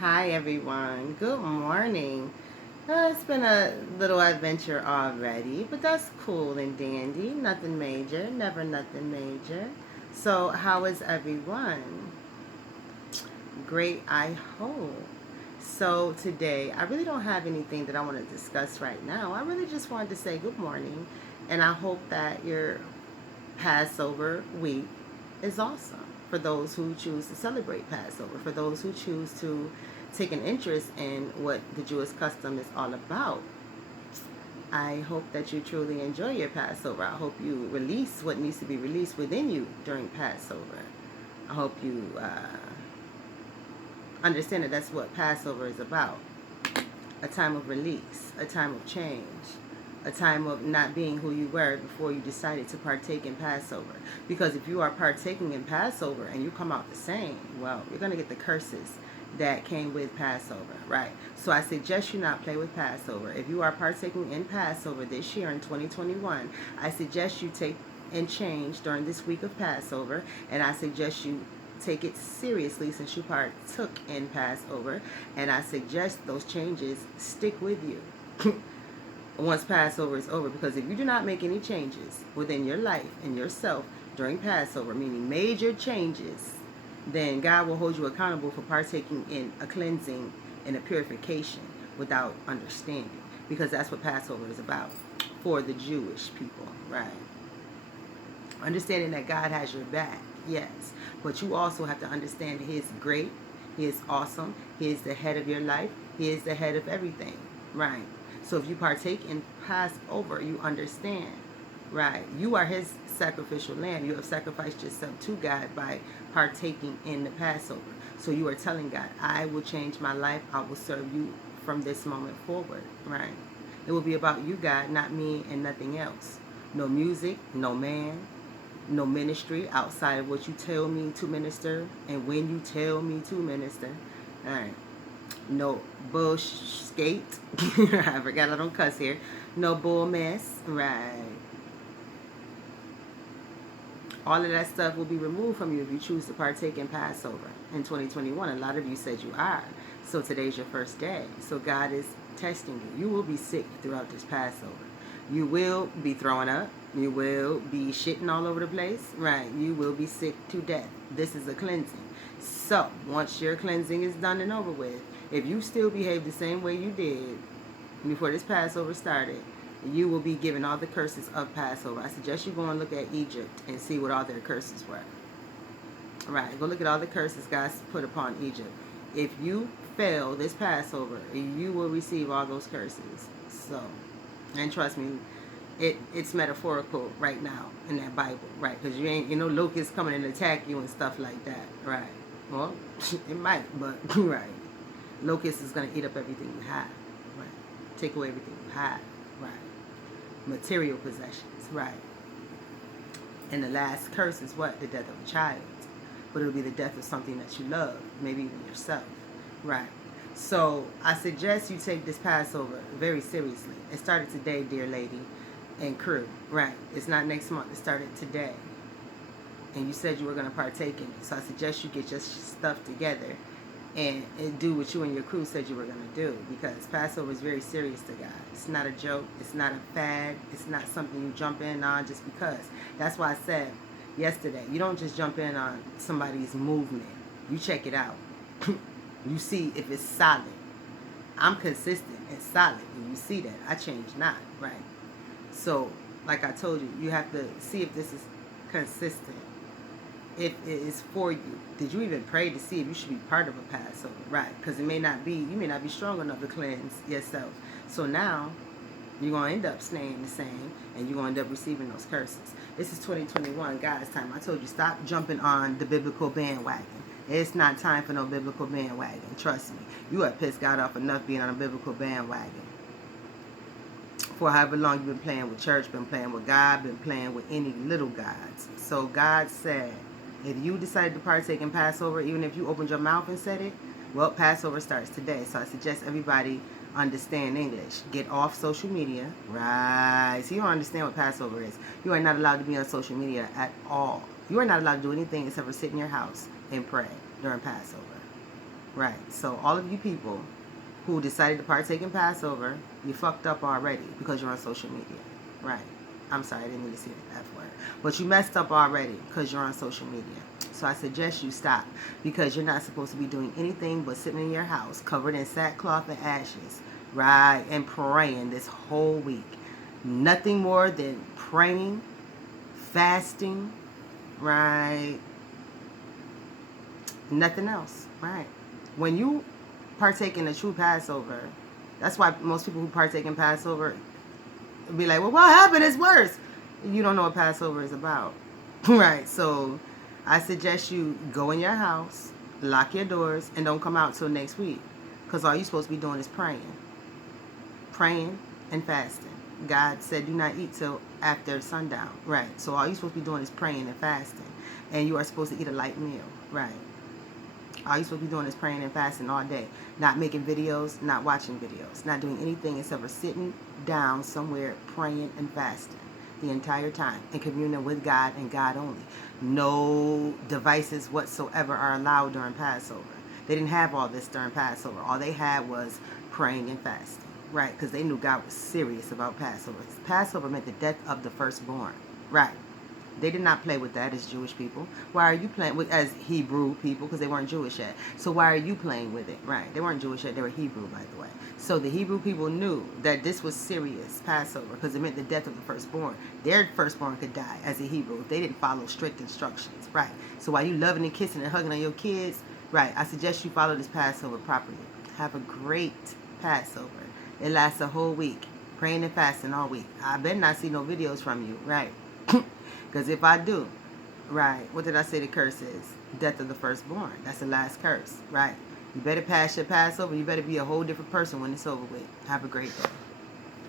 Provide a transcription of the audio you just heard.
Hi everyone, good morning. It's been a little adventure already, but that's cool and dandy. Nothing major, never nothing major. So, how is everyone? Great, I hope. So, today, I really don't have anything that I want to discuss right now. I really just wanted to say good morning, and I hope that your Passover week is awesome for those who choose to celebrate Passover, for those who choose to take an interest in what the Jewish custom is all about. I hope that you truly enjoy your Passover. I hope you release what needs to be released within you during Passover. I hope you understand that that's what Passover is about: a time of release, a time of change, a time of not being who you were before you decided to partake in Passover. Because if you are partaking in Passover and you come out the same, well, you're going to get the curses that came with Passover, right? So I suggest you not play with Passover. If you are partaking in Passover this year in 2021, I suggest you take and change during this week of Passover, and I suggest you take it seriously since you partook in Passover, and I suggest those changes stick with you once Passover is over, because if you do not make any changes within your life and yourself during Passover, meaning major changes, then God will hold you accountable for partaking in a cleansing and a purification without understanding, because that's what Passover is about for the Jewish people, right? Understanding that God has your back, yes, but you also have to understand that He is great, He is awesome, He is the head of your life, He is the head of everything, right? So if you partake in Passover, you understand, right? You are His sacrificial lamb. You have sacrificed yourself to God by partaking in the Passover. So you are telling God, I will change my life. I will serve you from this moment forward, right? It will be about you, God, not me and nothing else. No music, no man, no ministry outside of what you tell me to minister and when you tell me to minister. All right. No bull skate. I forgot I don't cuss here. No bull mess. Right. All of that stuff will be removed from you if you choose to partake in Passover in 2021. A lot of you said you are. So today's your first day. So God is testing you. You will be sick throughout this Passover. You will be throwing up. You will be shitting all over the place. Right. You will be sick to death. This is a cleansing. So once your cleansing is done and over with, if you still behave the same way you did before this Passover started, you will be given all the curses of Passover. I suggest you go and look at Egypt and see what all their curses were. Right, go look at all the curses God put upon Egypt. If you fail this Passover, you will receive all those curses. So, and trust me, it's metaphorical right now in that Bible, right? Because locusts coming and attack you and stuff like that, right? Well, it might, but right, locust is gonna eat up everything you have, right? Take away everything you have, right? Material possessions, right? And the last curse is what? The death of a child. But it'll be the death of something that you love, maybe even yourself, right? So I suggest you take this Passover very seriously. It started today, dear lady and crew, right? It's not next month. It started today. And you said you were going to partake in it. So I suggest you get your stuff together and do what you and your crew said you were going to do, because Passover is very serious to God. It's not a joke. It's not a fad. It's not something you jump in on just because. That's why I said yesterday, you don't just jump in on somebody's movement. You check it out. You see if it's solid. I'm consistent and solid, and you see that. I change not, right? So, like I told you, you have to see if this is consistent, if it is for you. Did you even pray to see if you should be part of a Passover, right? Because you may not be strong enough to cleanse yourself. So now you're going to end up staying the same, and you're going to end up receiving those curses. This is 2021, God's time. I told you, stop jumping on the biblical bandwagon. It's not time for no biblical bandwagon. Trust me. You have pissed God off enough being on a biblical bandwagon. For however long you've been playing with church, been playing with God, been playing with any little gods. So God said, if you decided to partake in Passover, even if you opened your mouth and said it, well, Passover starts today. So I suggest everybody understand English. Get off social media. Right. So you don't understand what Passover is. You are not allowed to be on social media at all. You are not allowed to do anything except for sit in your house and pray during Passover. Right. So all of you people who decided to partake in Passover, you fucked up already because you're on social media. Right. I'm sorry, I didn't mean to say the F word. But you messed up already because you're on social media. So I suggest you stop, because you're not supposed to be doing anything but sitting in your house covered in sackcloth and ashes, right, and praying this whole week. Nothing more than praying, fasting, right? Nothing else, right? When you partake in a true Passover, that's why most people who partake in Passover be like, well, what happened is worse. You don't know what Passover is about. Right. So I suggest you go in your house, lock your doors, and don't come out till next week. Because all you're supposed to be doing is praying. Praying and fasting. God said do not eat till after sundown. Right. So all you're supposed to be doing is praying and fasting. And you are supposed to eat a light meal. Right. All you're supposed to be doing is praying and fasting all day. Not making videos, not watching videos, not doing anything except for sitting down somewhere praying and fasting the entire time and communing with God and God only. No devices whatsoever are allowed during Passover. They didn't have all this during Passover. All they had was praying and fasting, right? Because they knew God was serious about Passover. Passover meant the death of the firstborn, right? They did not play with that as Jewish people. Why are you playing with as Hebrew people? Because they weren't Jewish yet. So why are you playing with it? Right. They weren't Jewish yet. They were Hebrew, by the way. So the Hebrew people knew that this was serious Passover because it meant the death of the firstborn. Their firstborn could die as a Hebrew if they didn't follow strict instructions. Right. So while you loving and kissing and hugging on your kids, right, I suggest you follow this Passover properly. Have a great Passover. It lasts a whole week. Praying and fasting all week. I better not see no videos from you. Right. Because if I do, right, what did I say the curse is? Death of the firstborn. That's the last curse, right? You better pass your Passover. You better be a whole different person when it's over with. Have a great day.